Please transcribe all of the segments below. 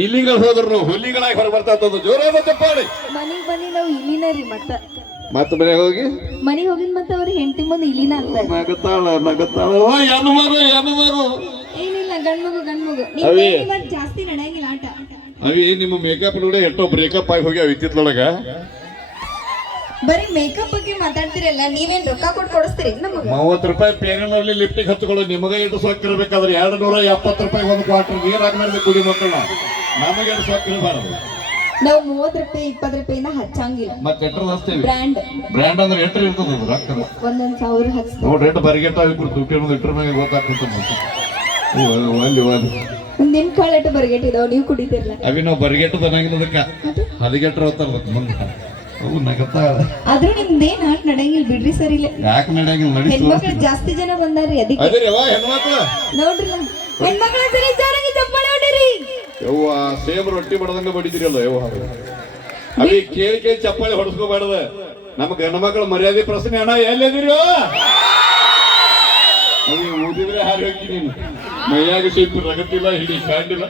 ಇಲಿಗಳು ಹೋದ್ರು ಹುಲಿಗಳಾಗಿ ಹೊರ ಬರ್ತಾ ಜೋರಾದ ಚಪ್ಪಾಳಿ. ಮನಿಗ್ ಬನ್ನಿ ನಾವು ಇಲ್ಲಿನ ರೀ ಮತ್ತೆ ಮನೆಗೆ ಹೋಗಿ ಮನಿಗ್ ಹೋಗಿದ್ ಮತ್ತೆ ಅವ್ರ ಹೆಂಡತಿ ಮುಂದೆ ಇಲ್ಲಿನ ಅಂತ ನಗತಾಳ ಏನು ಮಾರು ಏನಿಲ್ಲ ಗಂಡ್ಮಗು ಜಾಸ್ತಿ ನಡೆಯಂಗಿಲ್ಲ ಆಟ. ಅವಿ ನಿಮ್ಮ ಮೇಕಪ್ ನೋಡಿ ಎಷ್ಟೋ ಬ್ರೇಕಪ್ ಆಗಿ ಹೋಗಿ ಇತ್ತಿತ್ಲೊಳಗ ಬರೀ ಮೇಕಪ್ ಬಗ್ಗೆ ಮಾತಾಡ್ತಿರಲ್ಲ, ನೀವೇನ್ ರೊಕ್ಕ ಕೊಟ್ಟು ಕೊಡಿಸ್ತೀರಿ ನಮಗೆ? 30 ರೂಪಾಯಿ ಪೇಗನಲ್ಲಿ ಲಿಫ್ಟಿಗೆ ಹಚ್ಕೊಳ್ಳೋ ನಿಮಗೆ ಎಷ್ಟು ಸೊಕ್ಕಿರ್ಬೇಕಾದ್ರೆ 270 ರೂಪಾಯಿ ಒಂದು ಕ್ವಾರ್ಟರ್ ನೀರ್ ಹಾಕ್ಮೇಲೆ ಕುಡಿ ಮಕ್ಕಳ ನಮಗೆ ಎಷ್ಟು ಸೊಕ್ಕಿರಬಾರದು. ನಾವು 30 ರೂಪಾಯಿ 20 ರೂಪಾಯಿನ ಹಚ್ಚಂಗಿಲ್ಲ. ಮತ್ತೆ ಎಟ್ರದ ಹಚ್ತೇವೆ? ಬ್ರ್ಯಾಂಡ್ ಅಂದ್ರೆ ಎಟ್ರ ಇರ್ತದ ರೊಕ್ಕ 1000 ಹಚ್ಚ ನೋಡ್ರಿ ಎಟ್ಟು ಬರಿಗೆಟ್ಟ ದುಡ್ಡು ಇಟ್ರ ಮೇಲೆ ಗೊತ್ತಾಗ್ತದೆ. ನಿಮ್ ಕಾಳೆಟ್ಟು ಬರಿಗೆಟ್ಟಿದಾವ, ನೀವು ಕುಡಿತಿರ್ಲ. ಅವಿ ನಾವು ಬರಿಗೆಟ್ಟು ತನಾಗಿರೋದಕ್ಕ ಹದಿಗೆಟ್ರ ಹೋಗ್ತಾರ ಮುಂದೆ ಅವು ನಗತ್ತಾಳ. ಆದ್ರೂ ನಿಮ್ದೇನ್ ಆಟ ನಡೆಯಂಗಿಲ್ಲ ಬಿಡ್ರಿ ಸರ್. ಇಲ್ಲ ಯಾಕೆ ನಡೆಯಂಗಿಲ್ಲ? ಹೆಣ್ಮಕ್ಳು ಜಾಸ್ತಿ ಜನ ಬಂದಾರ್ರಿ ಅದಕ್ಕೆ. ಹೆಣ್ಮಕ್ಳು ನೋಡ್ರಿ ಹೆಣ್ಮಕ್ಳ ಸರಿ ಜೋರಾಗಿ ಚಪ್ಪಾಳೆ ಹೊಡಿರಿ. ಯವ್ವ ಸೇಮ್ ರೊಟ್ಟಿ ಬಡದಂಗ ಬಡಿದಿರಲ್ಲ ಯವ್ವ. ಅವಿ ಕೇಳಿ ಚಪ್ಪಾಳೆ ಹೊಡ್ಸ್ಕೋಬಾರ್ದ. ನಮ್ಮ ಗಂಡ ಮಕ್ಕಳ ಮರ್ಯಾದೆ ಪ್ರಶ್ನೆ ಅಣ್ಣ ಎಲ್ಲಿದಿರೋ ಅವಿ ಓದಿದ್ರೆ ಹಾರಿ ಹೋಗಿ ನೀನು ಮೈಯಾಗ ಸ್ವಲ್ಪ ರಗತ್ತಿಲ್ಲ ಹಿಡಿ ಕಾಂಡಿಲ್ಲ.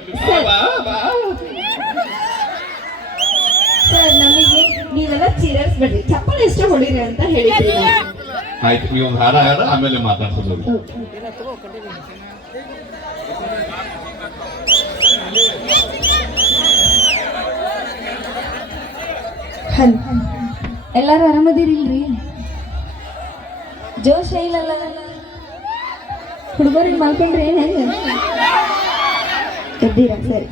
ಸರ್ ನಮಗೆ ನೀವೆಲ್ಲ ಚೀರರ್ಸ್ ಬಿಡ್ರಿ, ಚಪ್ಪಾಳೆ ಎಷ್ಟೇ ಹೊಡಿರಿ ಅಂತ ಹೇಳಿದ್ರಿ. ಆಯ್ತು, ನೀವು ಒಂದು ಹಾಡ ಹಾಡ ಆಮೇಲೆ ಮಾತಾಡ್ಸೋದು. ಎಲ್ಲಾರು ಆರಾಮದಿರಿಲ್ರಿ? ಜೋಶ ಇಲ್ಲಲ್ಲ ಹುಡುಗರಿಗೆ ಮಲ್ಕೊಂಡ್ರಿ ಏನ್ ಹೆಂಗ ಎದ್ದೀರಾ? ಸರಿ